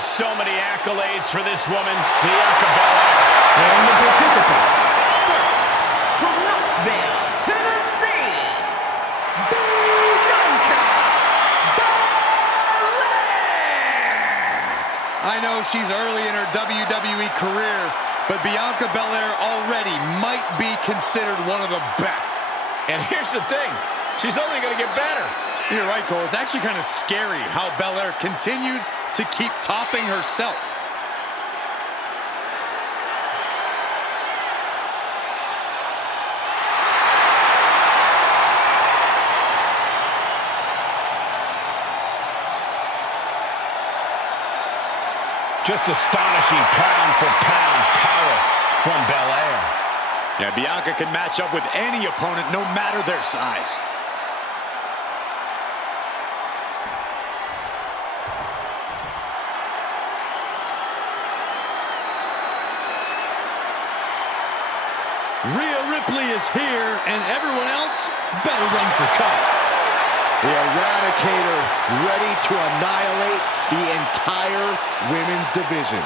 so many accolades for this woman, Bianca Belair. And the participants, first, from Knoxville, Tennessee, Bianca Belair. I know she's early in her WWE career, but Bianca Belair already might be considered one of the best. And here's the thing, she's only going to get better. You're right, Cole. It's actually kind of scary how Belair continues to keep topping herself. Just astonishing pound for pound power from Belair. Yeah, Bianca can match up with any opponent, no matter their size. Rhea Ripley is here, and everyone else better run for cover. The Eradicator ready to annihilate the entire women's division.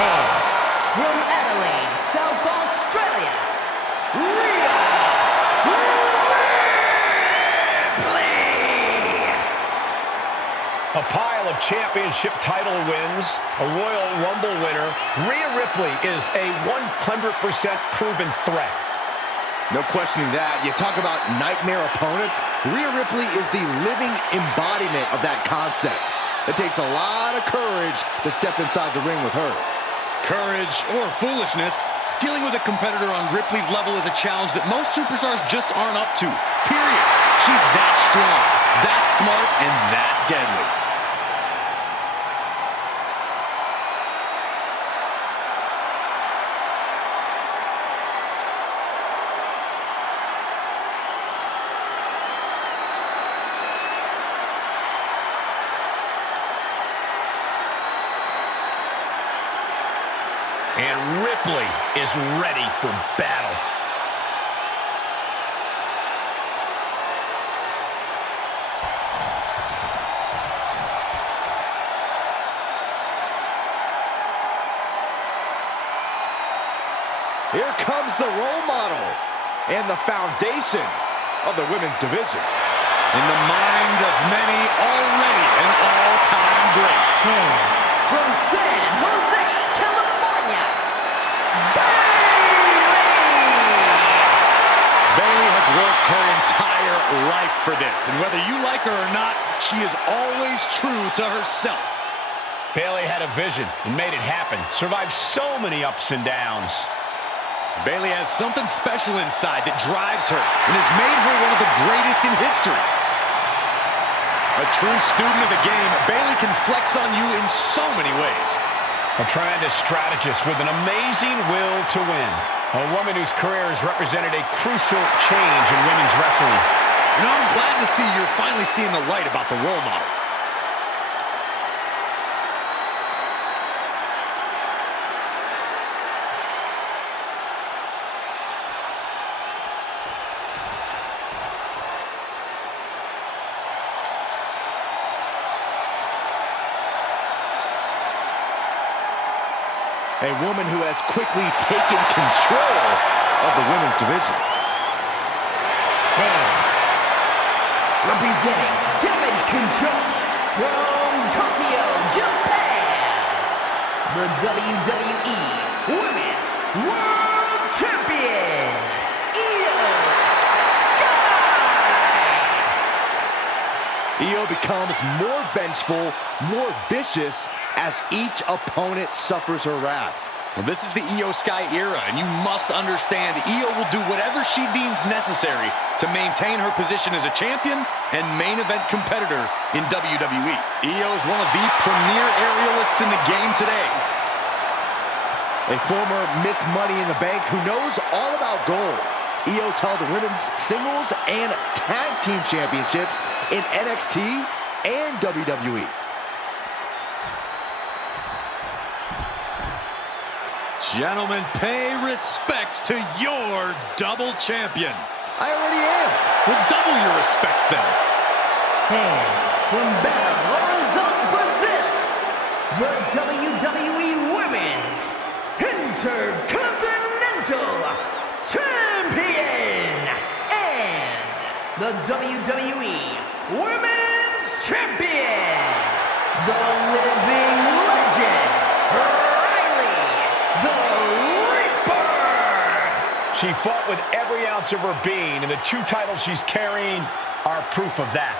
And from Adelaide, South Australia, Rhea Ripley. A pile of championship title wins, a Royal Rumble winner, Rhea Ripley is a 100% proven threat. No questioning that. You talk about nightmare opponents. Rhea Ripley is the living embodiment of that concept. It takes a lot of courage to step inside the ring with her. Courage or foolishness, dealing with a competitor on Ripley's level is a challenge that most superstars just aren't up to. Period. She's that strong, that smart, and that deadly. And Ripley is ready for battle. Here comes the role model and the foundation of the women's division. In the minds of many, already an all-time great. From San Jose, California, Bayley has worked her entire life for this, and whether you like her or not, she is always true to herself. Bayley had a vision and made it happen. Survived so many ups and downs. Bayley has something special inside that drives her and has made her one of the greatest in history. A true student of the game, Bayley can flex on you in so many ways. A tremendous strategist with an amazing will to win. A woman whose career has represented a crucial change in women's wrestling. And I'm glad to see you're finally seeing the light about the role model. A woman who has quickly taken control of the women's division. And representing Damage Control from Tokyo, Japan, the WWE Women's World Champion, Io Sky. Io becomes more vengeful, more vicious as each opponent suffers her wrath. Well, this is the Io Sky era, and you must understand Io will do whatever she deems necessary to maintain her position as a champion and main event competitor in WWE. Io is one of the premier aerialists in the game today. A former Miss Money in the Bank who knows all about gold. Io's held the women's singles and tag team championships in NXT and WWE. Gentlemen, pay respects to your double champion. I already am. Well, double your respects then. And from Belo Horizonte, Brazil, the WWE Women's Intercontinental Champion and the WWE Women's Champion, the living legend, Riley the Reaper. She fought with every ounce of her being, and the 2 titles she's carrying are proof of that.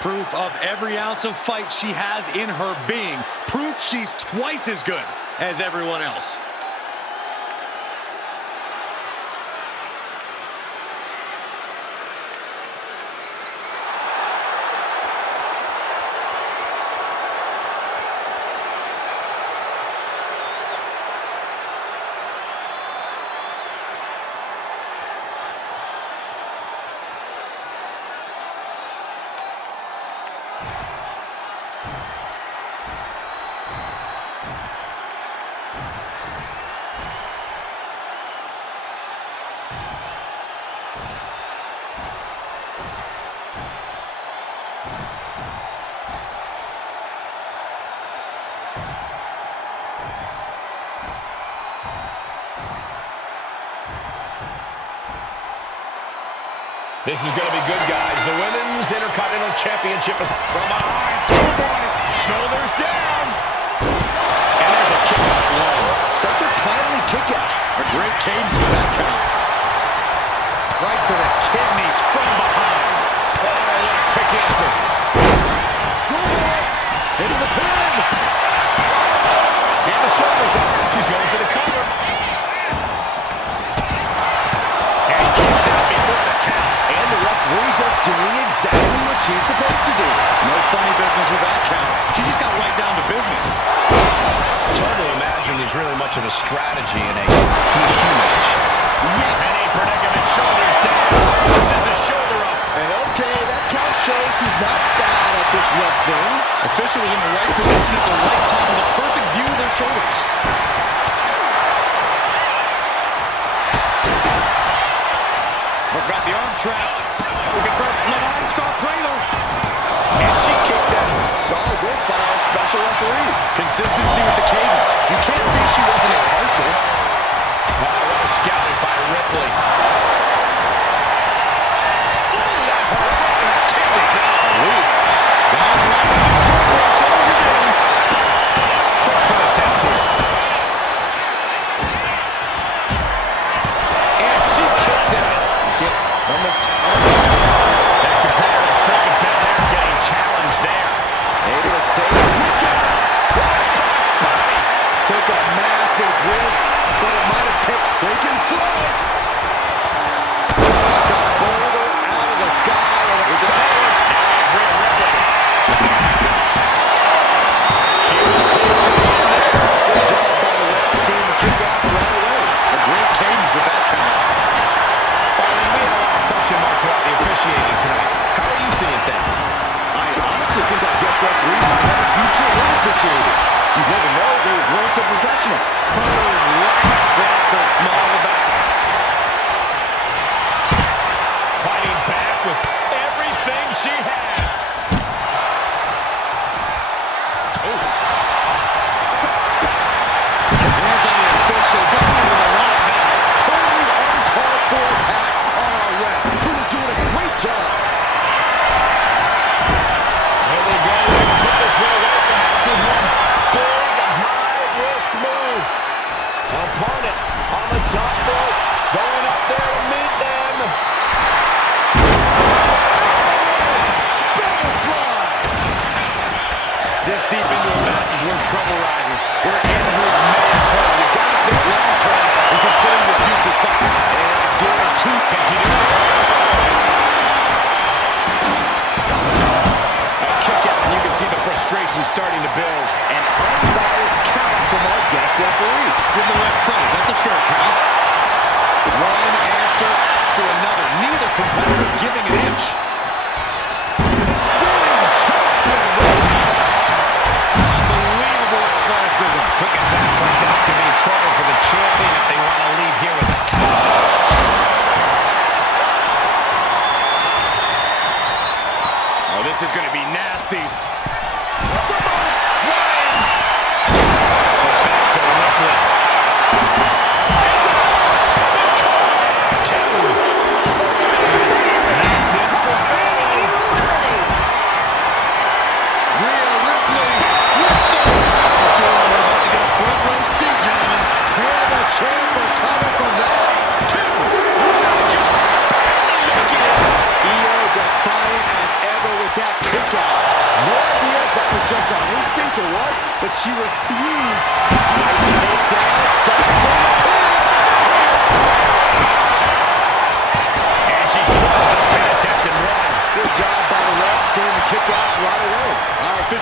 Proof of every ounce of fight she has in her being. Proof she's twice as good as everyone else. This is going to be good, guys. The Women's Intercontinental Championship is from behind. Schoolboy. Shoulders down. And there's a kick out low. Such a timely kick out. A great cadence with that count. Right to the kidneys from behind. Oh, what a quick answer. Schoolboy into the pin. And the shoulders up. She's going for the cover. And kicks out before the count. And the referee just doing exactly what she's supposed to do. No funny business with that count. She just got right down to business. It's hard to imagine there's really much of a strategy in a DQ match. Yeah. Any predicament, shoulders down. This is the shoulder up. And okay, that count shows he's not bad at this rough thing. Official was in the right position at the right time with a perfect view of their shoulders. We've got the arm trapped. Looking for Levine Star Cradle. And she kicks out. Solid work by our special referee. Consistency with the cadence. You can't say she wasn't impartial. Oh, what a scouting by Ripley. Taking flight. Like a boulder out of the sky, and it goes. She was close to the end there. Good job by the ref, seeing the kick out right away. A great cadence with that count. We have a lot of question marks about the officiating tonight. How are you seeing things? I honestly think our guest referee might have a future in officiating. You never know, they've learned to professional. Boom, right across the small of the back. Fighting back with everything she has. Oh. Hands on the official, going into the lock now. Totally uncalled for attack on our ref, who is doing a great job. There they go. Put this one away perhaps with one big high-risk move. Opponent on the top rope, going up there to meet them. This deep into a match is when trouble rises, where injuries may occur. You've got to think long-term and consider your future fights. And I guarantee, can she do it? A kick out, and you can see the frustration starting to build. An unbiased count from our guest referee. Give the ref credit. That's a fair count. One answer after another. Neither competitor giving an inch. Spinning chokes him. Unbelievable athleticism. Quick attacks like that can be trouble for the champion if they want to leave here with a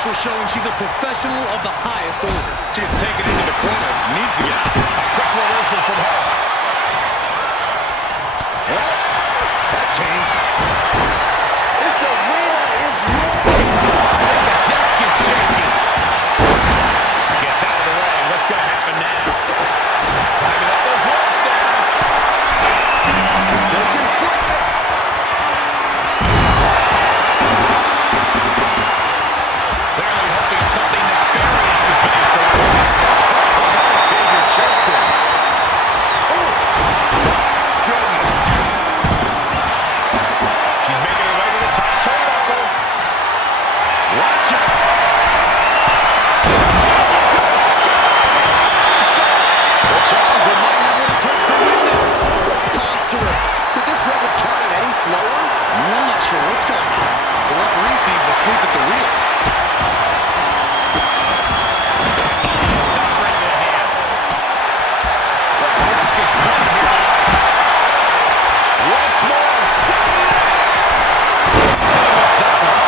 official showing she's a professional of the highest order. She's taken into the corner. Needs to get out. A quick reversal from her. Well, that changed. This arena is rolling. The desk is shaking. Gets out of the way. What's going to happen now? Climbing up those ropes down. Taking flight. Clearly hoping something nefarious is beneath the ring. Cave your chest in. Goodness. She's making her way to the top turnbuckle. Watch out. The challenger might have what it takes to win this. Preposterous. Could this record count it any slower? I'm not sure what's going on. The referee seems asleep at the wheel. Stop right to the hand. Well, the rock is playing here. Once more. Almost that one.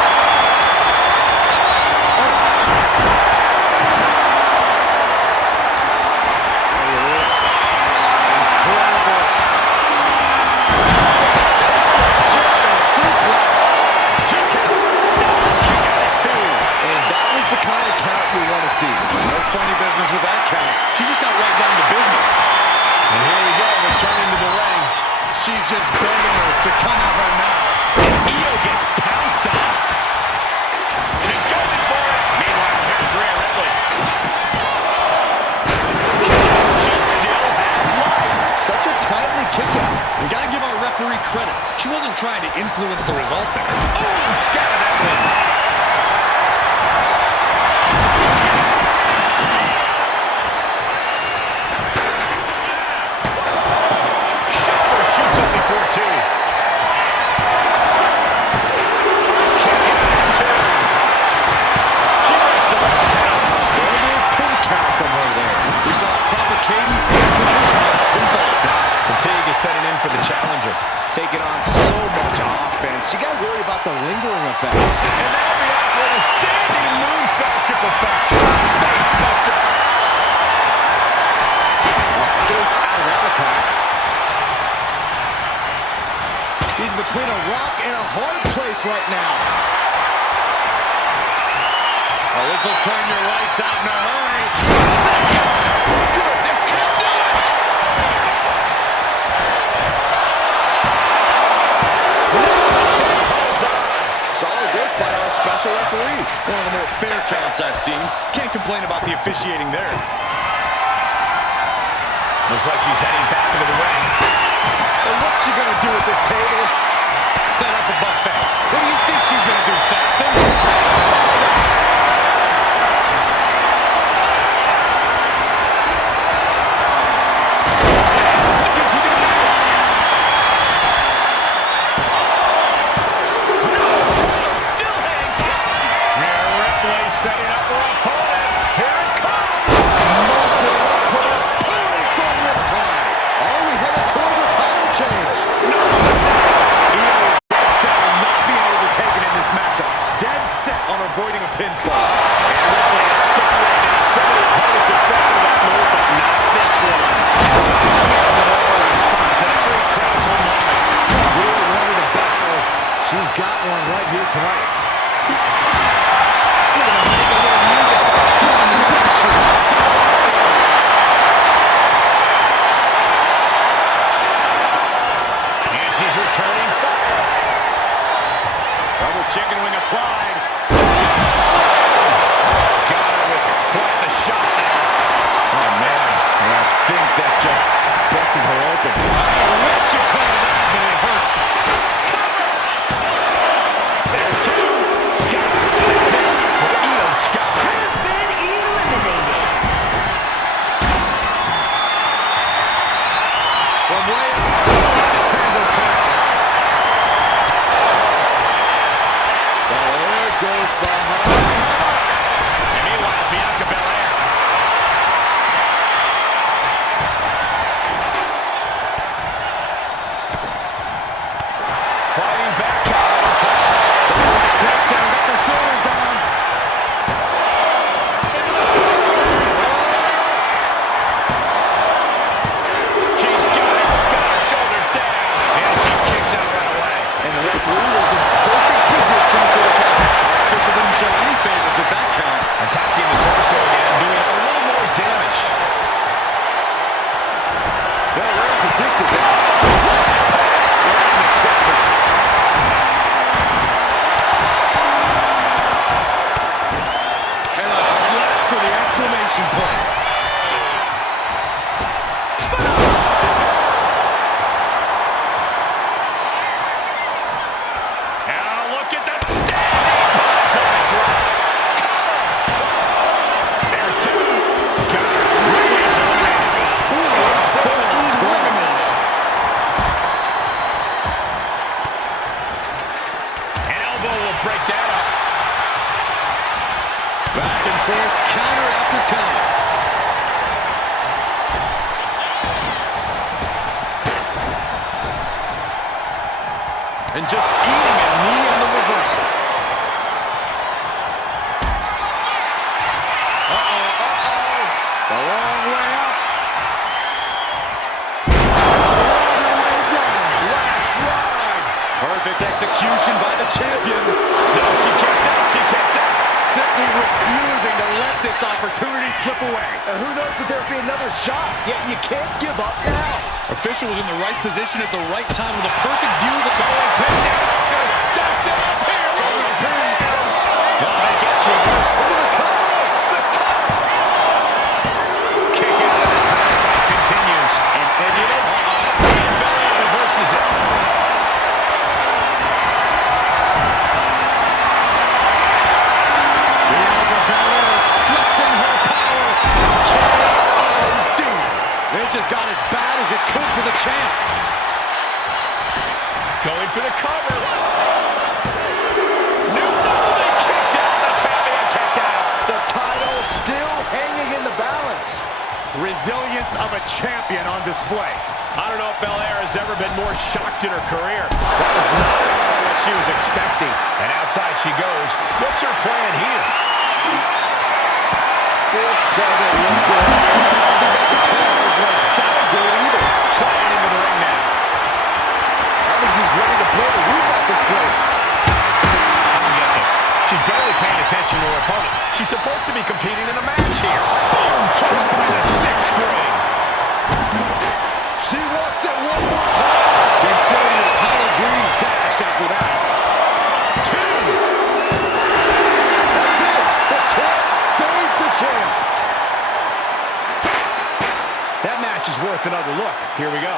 No funny business with that count. She just got right down to business. And here we go, returning to the ring. She's just begging her to come at her now. Io gets pounced on. She's going for it. Meanwhile, here's Rhea Ripley. She still has life. Such a timely kick out. We gotta give our referee credit. She wasn't trying to influence the result there. Oh, scattered that one. Setting in for the challenger. Taking on so much offense. You got to worry about the lingering effects. And that'll be off with a standing moonsault to perfection. Face buster. Escaped out of that attack. She's between a rock and a hard place right now. Oh, this will turn your lights out in a hurry. Good, this can't do it. Solid work by our special referee. One of the more fair counts I've seen. Can't complain about the officiating there. Looks like she's heading back into the ring. And what's she gonna do at this table? Set up a buffet. What do you think she's gonna do, Saxton? Setting up her opponent. Here it comes. Muscle upper. Pulling from riptide. Are we headed toward a title change? No. Io is dead set on not being overtaken in this matchup. Dead set on avoiding a pinfall. And Ripley is stunned right now. Some of the opponents have fallen to that move, but not this one. Response to every credible moment. Really wanted a battle. She's got one right here tonight. Chicken wing applied. Got her with quite the shot there. Oh, man. And I think that just busted her open. What you call that, but it hurt. There, two. Got her. To Io Sky. Has been eliminated. From way up. Handle clearance. Goes behind. And meanwhile, Bianca Belair. Fighting back. Takedown, got the shoulders down. predicted that. And a slap for the exclamation point. Now look at that standing punch drop. There's two. Got it. An elbow will break that up. Back and forth, counter after counter. And just eating a knee in the reversal. The long way up. All the way down. Last ride. Perfect execution by the champion. No, she kicks out. She kicks out. Simply refusing to let this opportunity slip away. And who knows if there'll be another shot? Yet you can't give up now. Official was in the right position at the right time with a perfect view of the goal takedown. Gonna stack that up here. Oh, it gets reversed. Over the cover. The cover. Kick out of the time continues. And you know, Belair reverses it. Bianca Belair flexing her power. KOD. It just got as bad as it could for the champ. Going for the cover. No, they kicked out. The champion kicked out. The title still hanging in the balance. Resilience of a champion on display. I don't know if Belair has ever been more shocked in her career. That was not at all what she was expecting. And outside she goes. What's her plan here? This doesn't look good. I don't think that guitar is going to sound good either. Sliding into the ring now. That means he's ready to blow the roof off this place. I don't get this. She's barely paying attention to her opponent. She's supposed to be competing in a match here. Boom! Crushed by the sixth string. She wants it one more time. Considering the title dreams dashed after that. Two. That's it. The champ stays the champ. That match is worth another look. Here we go.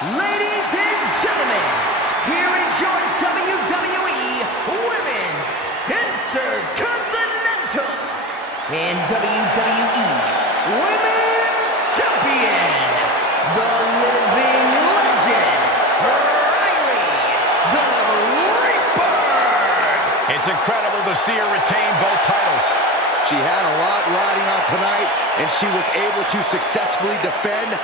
Ladies and gentlemen, here is your WWE Women's Intercontinental and WWE Women's Champion, the living legend, Riley the Reaper. It's incredible to see her retain both titles. She had a lot riding on tonight, and she was able to successfully defend